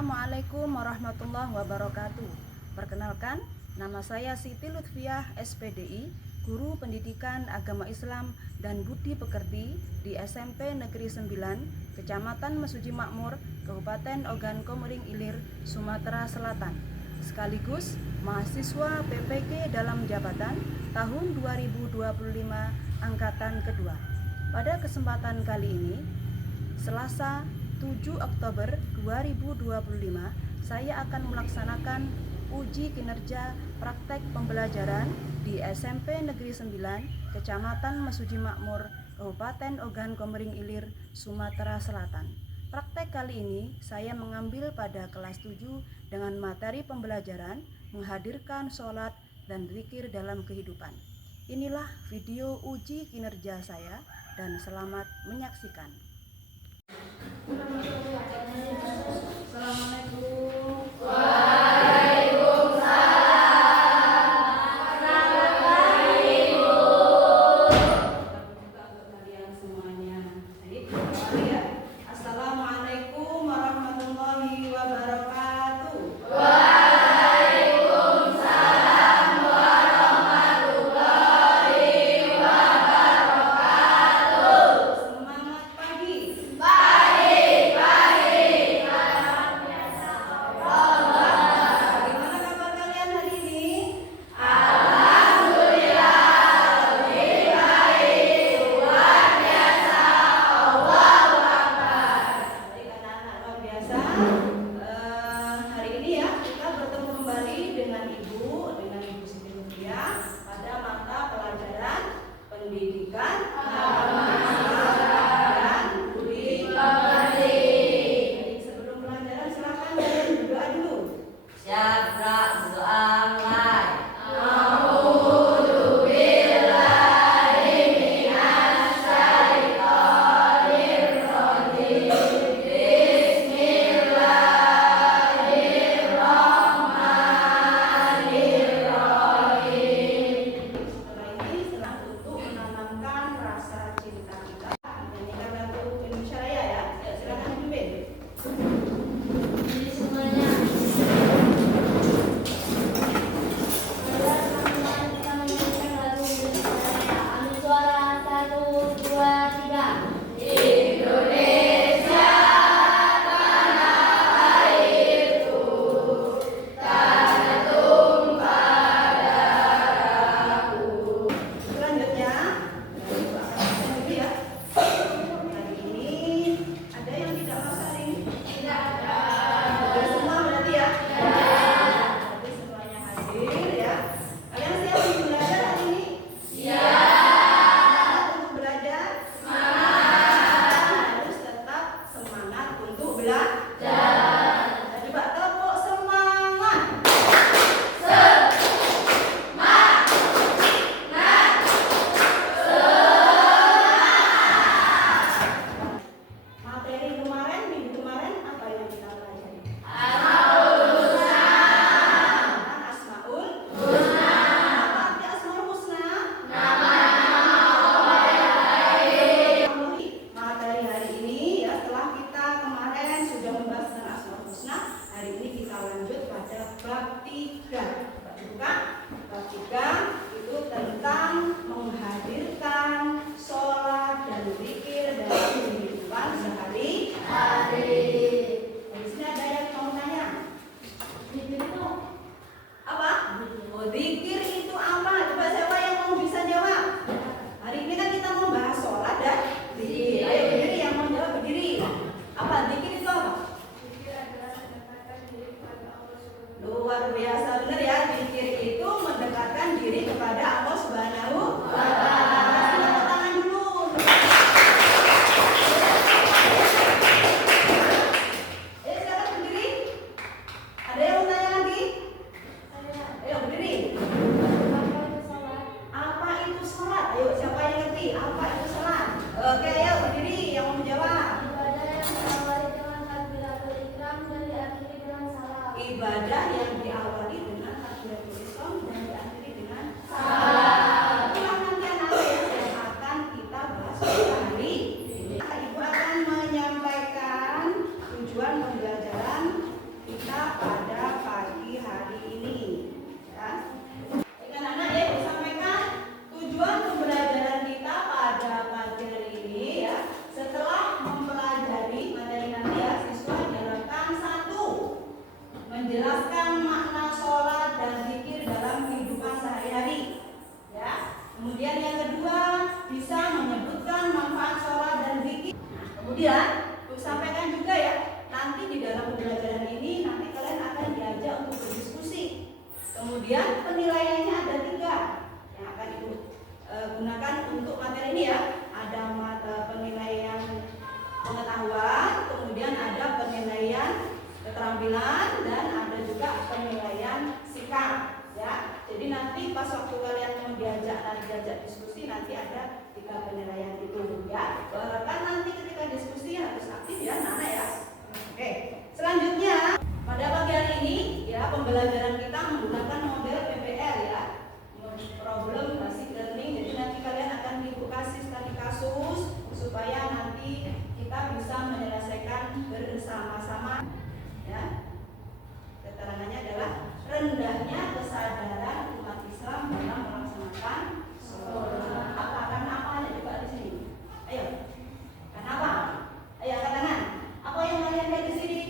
Assalamualaikum warahmatullahi wabarakatuh. Perkenalkan, nama saya Siti Lutfiah, SPDI, Guru Pendidikan Agama Islam dan Budi Pekerti di SMP Negeri 9, Kecamatan Mesuji Makmur, Kabupaten Ogan Komering Ilir, Sumatera Selatan. Sekaligus mahasiswa PPG dalam jabatan tahun 2025 angkatan kedua. Pada kesempatan kali ini, Selasa 7 Oktober 2025, saya akan melaksanakan uji kinerja praktek pembelajaran di SMP Negeri 9, Kecamatan Mesuji Makmur, Kabupaten Ogan Komering Ilir, Sumatera Selatan. Praktek kali ini saya mengambil pada kelas 7 dengan materi pembelajaran menghadirkan sholat dan zikir dalam kehidupan. Inilah video uji kinerja saya dan selamat menyaksikan. Assalamualaikum. Assalamualaikum warahmatullahi wabarakatuh. Waalaikumsalam warahmatullahi wabarakatuh. Semangat pagi. Pagi. Bagaimana kabar kalian hari ini? Alhamdulillah lebih baik. Luar biasa. Allahu Akbar. Baik anak-anak luar biasa. Hari ini ya kita bertemu kembali dengan Ibu Siti Lutfiah pada mata pelajaran pendidikan agama Islam dan budi pekerti. Jadi sebelum pelajaran silakan kalian berdoa dulu. Syabra doa mulai. A'udzu billahi minas syaitonir rajim. Bismillahirrahmanirrahim. Setelah ini silakan untuk menanamkan rasa cinta kita. Menyanyikan lagu Indonesia Raya ya. Silakan dipimpin. Jadi semuanya. Kita menyanyikan lagu Indonesia Raya. Ambil suara 1, 2, 3. Indonesia tanah airku, tanah tumpah darahku. Selanjutnya, Ibu akan sendiri ya. Hari ini ada yang tidak masuk hari ini? Tidak ada. Sudah semua berarti ya? Berarti semuanya hadir ya. Kalian siap untuk belajar hari ini? Semangat untuk belajar? Harus tetap semangat untuk belajar. Coba tepuk semangat. Materi kemarin, minggu kemarin apa yang kita pelajari? Asmaul Husna. Apa arti Asmaul Husna? Materi hari ini ya, setelah kita kemarin sudah membahas tentang Asmaul Husna, hari ini kita lanjut pada bab 3. Buka bab 3 itu tentang menghadirkan sholat dan zikir dalam kehidupan sehari-hari. Di sini ada yang mau tanya. Apa? Oh, zikir itu apa? Coba siapa yang mau bisa jawab? Hari ini kan kita mau bahas sholat dan zikir. Ayo berdiri, yang mau jawab berdiri. Apa zikir itu apa? Luar biasa, benar ya. Zikir itu mendekatkan diri kepada Allah Subhanahu wa Ta'ala. Kasih tepuk tangan dulu. Sekarang berdiri. Ada yang mau tanya lagi? Ayo berdiri. Apa itu sholat? Ayo siapa yang ngerti? Apa itu sholat? Oke, ayo berdiri yang mau menjawab. Ibadah yang diawali dengan takbiratul ihram dan diakhiri dengan salam. Itulah nanti anak-anak yang akan kita bahas pada hari ini. Ibu akan menyampaikan tujuan pembelajaran kita pada pagi hari ini. Ya. Anak-anak ya, sampaikan tujuan pembelajaran kita pada pagi hari ini ya. Setelah mempelajari materi nanti ya, siswa diharapkan satu, menjelaskan makna sholat dan zikir dalam kehidupan sehari-hari. Ya. Kemudian yang kedua, bisa menyebutkan manfaat sholat dan zikir. Nah, kemudian sampaikan juga ya, nanti di dalam pembelajaran ini nanti kalian akan diajak untuk berdiskusi. Kemudian penilaiannya ada 3 yang akan ibu gunakan untuk materi ini ya. Ada penilaian pengetahuan, kemudian ada penilaian keterampilan, dan ada juga penilaian sikap ya. Jadi nanti pas waktu kalian mau diajak diskusi, nanti ada 3 penilaian itu ya. Bahkan nanti ketika diskusi harus aktif ya anak-anak ya. Oke, selanjutnya pada pagi hari ini ya, pembelajaran kita menggunakan model PBL ya, problem basic learning. Jadi nanti kalian akan ibu kasih studi kasus supaya nanti kita bisa menyelesaikan bersama-sama ya. Keterangannya adalah rendahnya kesadaran umat Islam dalam melaksanakan sholat. Apa? Karena apa aja coba di sini? Ayo. Kenapa? Ayo katakan. Apa yang kalian lihat di sini?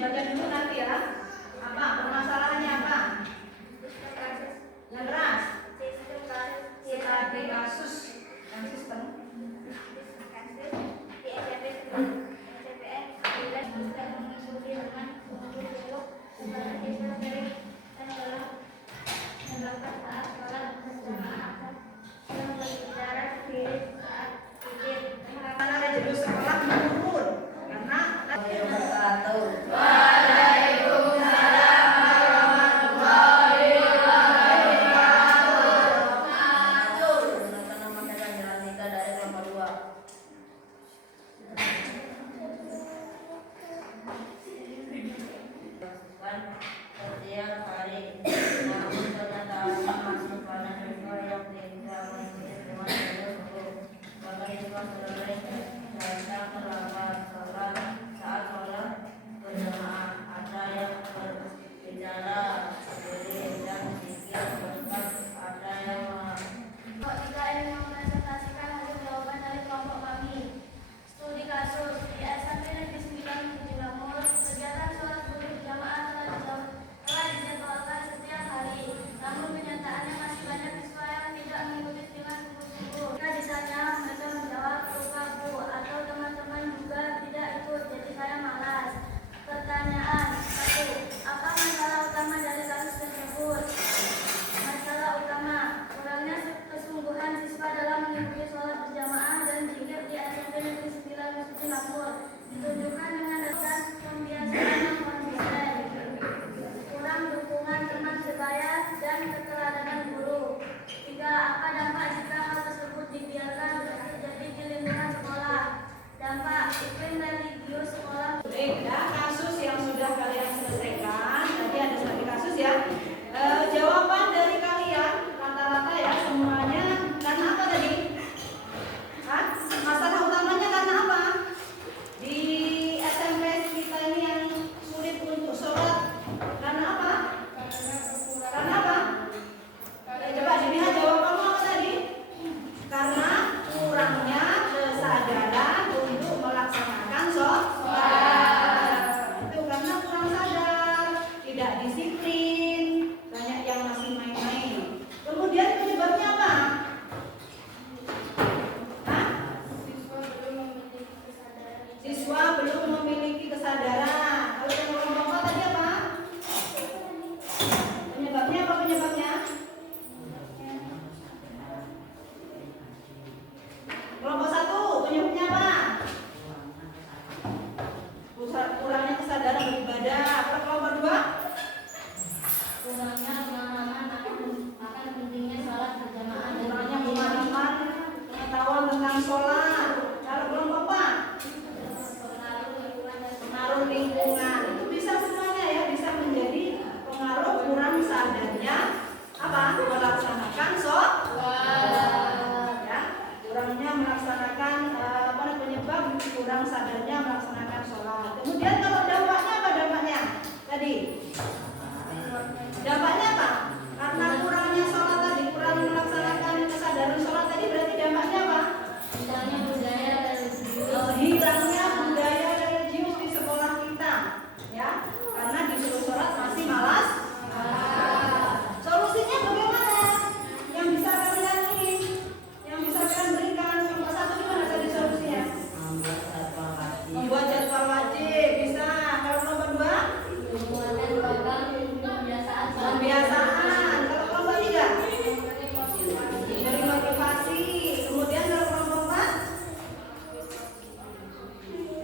dibaca dulu nanti ya. Apa permasalahannya apa? Yang keras. Studi kasus dan sistem. Karena jadwal sekolah menurun karena setiap hari, namun kenyataannya masih banyak siswa yang tidak mengikuti dengan sungguh-sungguh. Bahkan siswa sering datang terlambat saat sholat berjamaah. Ada yang berbicara sendiri dan zikir, bahkan ada yang Kelompok 3 ini mempresentasikan hasil jawaban dari kelompok kami. Studi kasus di SMP Negeri 9 Bukit Lamur, kegiatan sholat zuhur berjamaah telah dijadwalkan setiap hari. Namun kenyataannya masih banyak siswa yang tidak mengikuti dengan sungguh-sungguh. Jika ditanya, mereka menjawab lupa bu, atau teman-teman juga tidak ikut, jadi saya malas. Pertanyaan 1. Apa masalah utama dari kasus tersebut? Masalah utama, kurangnya kesungguhan siswa dalam mengikuti sholat berjamaah dan zikir di SMP Negeri 9 Bukit Lamur, ditunjukkan dengan dasar pembiasaan yang konsisten, kurang dukungan teman sebaya dan keteladanan guru. 3. Apa dampak jika hal tersebut dibiarkan terjadi di lingkungan sekolah? Dampak iklim religius sekolah. ya, kasus yang sudah kalian selesaikan. Tadi ada studi kasus ya. Jawaban dari kalian rata-rata ya semuanya karena apa tadi? Hah? Masalah utamanya karena apa? Di SMP kita ini yang sulit untuk sholat karena apa? Karena apa? Coba dilihat jawabanmu apa tadi? Karena kurangnya kesadaran untuk melaksanakan sholat. Itu karena kurang sadar, tidak disiplin, banyak yang masih main-main. Kemudian penyebabnya apa? Hah? Siswa belum memiliki kesadaran. Kalau yang kelompok tadi apa? Penyebabnya apa penyebabnya? Kelompok 1, penyebabnya apa? Kurangnya kesadaran beribadah. Kalau kelompok 2? kurangnya pemahaman akan pentingnya sholat berjamaah dan Kurangnya pemahaman pengetahuan tentang sholat. Kalau kelompok apa? Pengaruh lingkungan. Itu bisa semuanya ya, bisa menjadi pengaruh kurang sadarnya apa? Melaksanakan sholat. Ya, kurangnya melaksanakan apa penyebab kurang sadarnya melaksanakan sholat. Kemudian kalau dampaknya apa dampaknya? Tadi dampaknya apa? Karena kurangnya sholat tadi, kurang melaksanakan kesadaran sholat tadi, berarti dampaknya apa? hilangnya budaya religius. Hilangnya budaya religius di sekolah kita, ya, karena disuruh sholat masih malas. Solusinya bagaimana? Yang bisa kalian ini, yang bisa kalian berikan. Nomor 1 gimana tadi solusinya? Membuat jadwal wajib bisa. Kalau nomor 2? Membuatkan program pembiasaan sholat. Pembiasaan. Kalau kelompok 3? Dari motivasi. Kemudian kalau kelompok 4?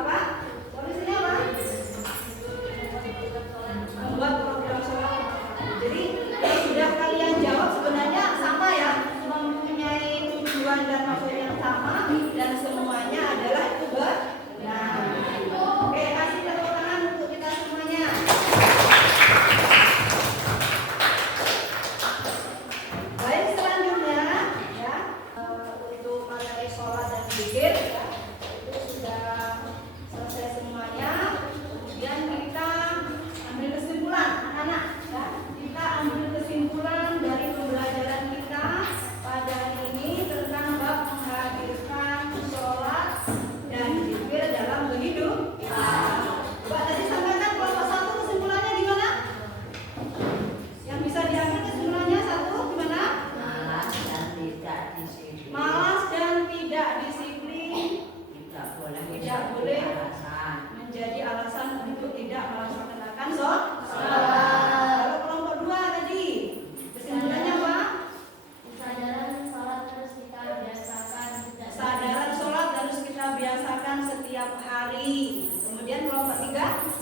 Apa? Solusinya apa? Membuat program sholat. Jadi yang sudah kalian jawab sebenarnya sama ya, mempunyai tujuan dan maksud yang sama dan semuanya adalah itu benar. Oke, kasih tepuk tangan untuk kita semuanya. Baik, selanjutnya ya untuk materi sholat dan zikir ya, itu sudah selesai semuanya. Kemudian kita ambil kesimpulan anak-anak ya. Kita ambil kesimpulan dari pembelajaran kita pada hari ini tentang bab menghadirkan sholat tidak disiplin tidak boleh menjadi alasan untuk tidak melaksanakan sholat. Kalau kelompok 2 tadi kesimpulannya apa? Kesadaran sholat harus kita biasakan. Kesadaran sholat harus kita biasakan setiap hari. Kemudian kelompok 3